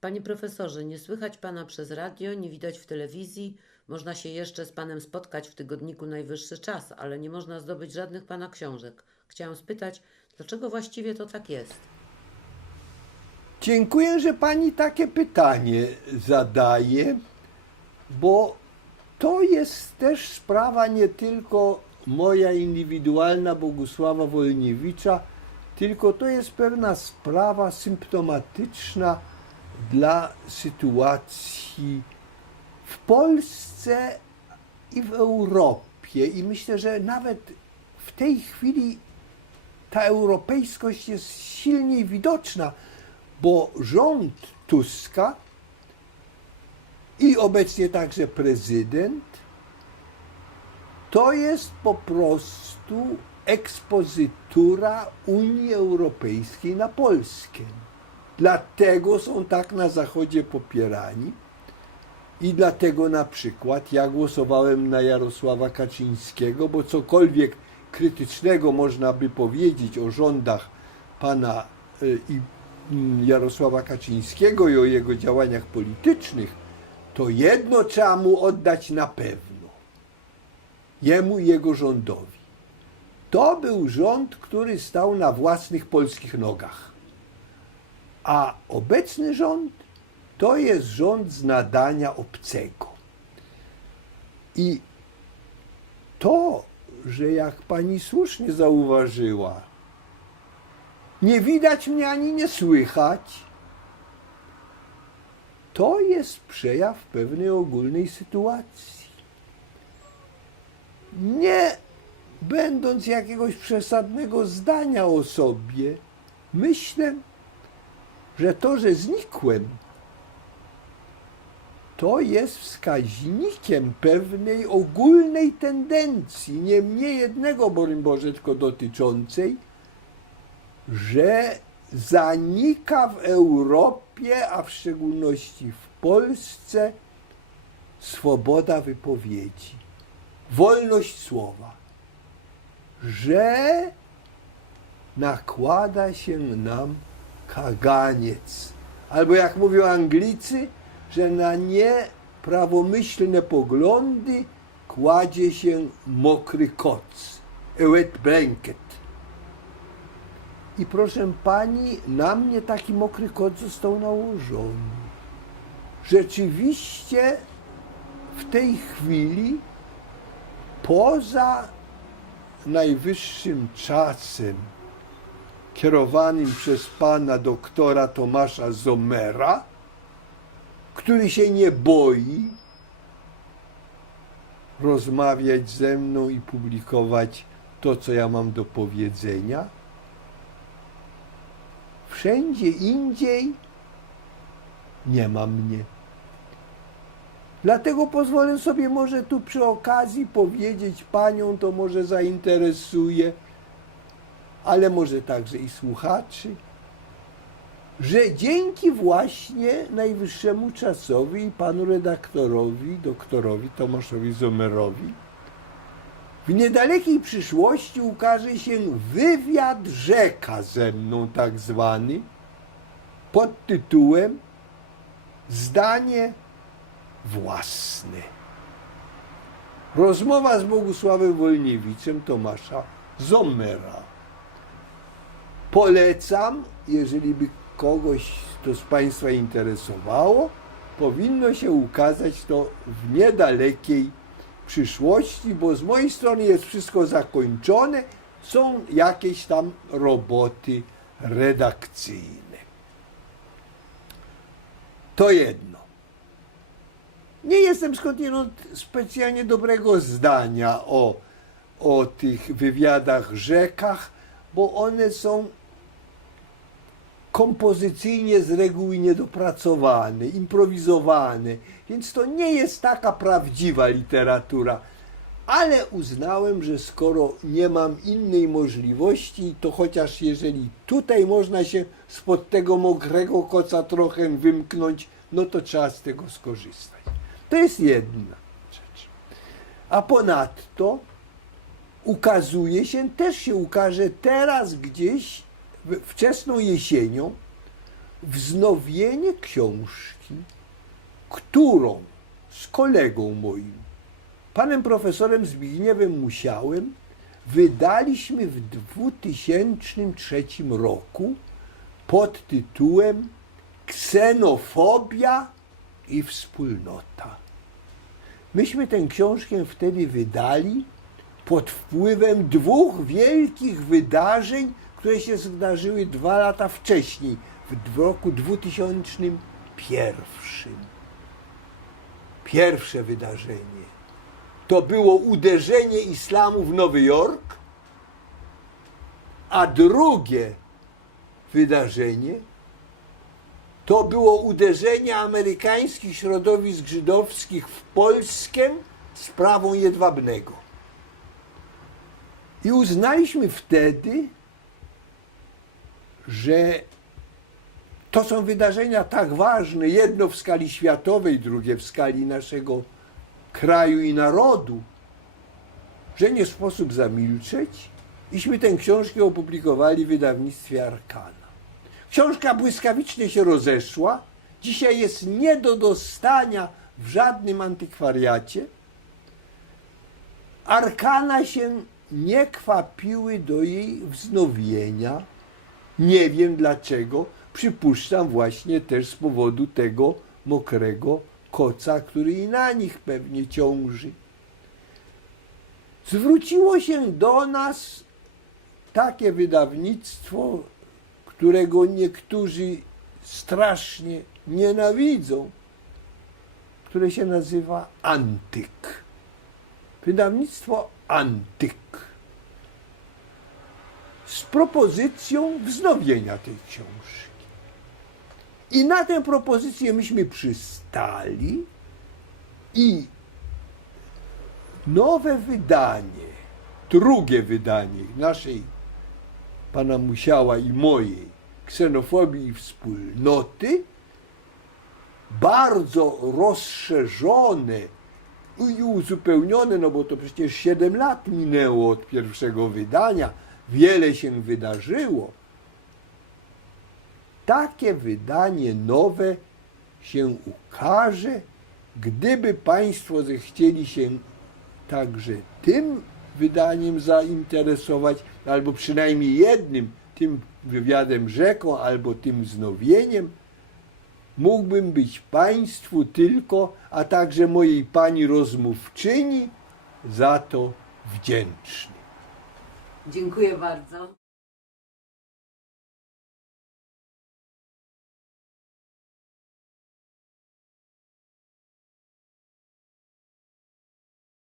Panie profesorze, nie słychać pana przez radio, nie widać w telewizji. Można się jeszcze z panem spotkać w tygodniku Najwyższy Czas, ale nie można zdobyć żadnych pana książek. Chciałam spytać, dlaczego właściwie to tak jest? Dziękuję, że pani takie pytanie zadaje, bo to jest też sprawa nie tylko moja indywidualna Bogusława Wolniewicza, tylko to jest pewna sprawa symptomatyczna dla sytuacji w Polsce i w Europie. I myślę, że nawet w tej chwili ta europejskość jest silniej widoczna, bo rząd Tuska i obecnie także prezydent to jest po prostu ekspozytura Unii Europejskiej na Polskę. Dlatego są tak na Zachodzie popierani i dlatego na przykład ja głosowałem na Jarosława Kaczyńskiego, bo cokolwiek krytycznego można by powiedzieć o rządach pana y, i mm, Jarosława Kaczyńskiego i o jego działaniach politycznych, to jedno trzeba mu oddać na pewno. Jemu i jego rządowi. To był rząd, który stał na własnych polskich nogach. A obecny rząd to jest rząd z nadania obcego. I to, że jak pani słusznie zauważyła, nie widać mnie ani nie słychać, to jest przejaw pewnej ogólnej sytuacji. Nie będąc jakiegoś przesadnego zdania o sobie, myślę, że to, że znikłem, to jest wskaźnikiem pewnej ogólnej tendencji, nie mnie jednego, broń Boże, tylko dotyczącej, że zanika w Europie, a w szczególności w Polsce, swoboda wypowiedzi, wolność słowa, że nakłada się nam kaganiec. Albo jak mówią Anglicy, że na nieprawomyślne poglądy kładzie się mokry koc, a wet blanket. I proszę pani, na mnie taki mokry kot został nałożony. Rzeczywiście w tej chwili poza najwyższym czasem kierowanym przez pana doktora Tomasza Zomera, który się nie boi rozmawiać ze mną i publikować to, co ja mam do powiedzenia. Wszędzie indziej nie ma mnie. Dlatego pozwolę sobie może tu przy okazji powiedzieć panią, to może zainteresuje, ale może także i słuchaczy, że dzięki właśnie najwyższemu czasowi i panu redaktorowi, doktorowi Tomaszowi Zomerowi, w niedalekiej przyszłości ukaże się wywiad rzeka ze mną, tak zwany, pod tytułem Zdanie własne. Rozmowa z Bogusławem Wolniewiczem Tomasza Zomera. Polecam, jeżeli by kogoś to z Państwa interesowało, powinno się ukazać to w niedalekiej przyszłości, bo z mojej strony jest wszystko zakończone, są jakieś tam roboty redakcyjne. To jedno. Nie jestem skądinąd specjalnie dobrego zdania o, o tych wywiadach rzekach, bo one są kompozycyjnie z reguły niedopracowane, improwizowane, więc to nie jest taka prawdziwa literatura. Ale uznałem, że skoro nie mam innej możliwości, to chociaż jeżeli tutaj można się spod tego mokrego koca trochę wymknąć, no to trzeba z tego skorzystać. To jest jedna rzecz. A ponadto ukazuje się, też się ukaże teraz gdzieś wczesną jesienią wznowienie książki, którą z kolegą moim, panem profesorem Zbigniewem Musiałem, wydaliśmy w 2003 roku pod tytułem Ksenofobia i wspólnota. Myśmy tę książkę wtedy wydali pod wpływem dwóch wielkich wydarzeń, które się zdarzyły dwa lata wcześniej, w roku 2001. Pierwsze wydarzenie to było uderzenie islamu w Nowy Jork, a drugie wydarzenie to było uderzenie amerykańskich środowisk żydowskich w Polskę sprawą Jedwabnego. I uznaliśmy wtedy, że to są wydarzenia tak ważne, jedno w skali światowej, drugie w skali naszego kraju i narodu, że nie sposób zamilczeć. Iśmy tę książkę opublikowali w wydawnictwie Arkana. Książka błyskawicznie się rozeszła. Dzisiaj jest nie do dostania w żadnym antykwariacie. Arkana się nie kwapiły do jej wznowienia. Nie wiem dlaczego. Przypuszczam właśnie też z powodu tego mokrego koca, który i na nich pewnie ciąży. Zwróciło się do nas takie wydawnictwo, którego niektórzy strasznie nienawidzą, które się nazywa Antyk. Wydawnictwo Antyk. Propozycją wznowienia tej książki. I na tę propozycję myśmy przystali i nowe wydanie, drugie wydanie naszej pana Musiała i mojej ksenofobii i wspólnoty, bardzo rozszerzone i uzupełnione, no bo to przecież 7 lat minęło od pierwszego wydania, wiele się wydarzyło. Takie wydanie nowe się ukaże, gdyby Państwo zechcieli się także tym wydaniem zainteresować, albo przynajmniej jednym, tym wywiadem rzeką, albo tym wznowieniem, mógłbym być Państwu tylko, a także mojej pani rozmówczyni za to wdzięczny. Dziękuję bardzo.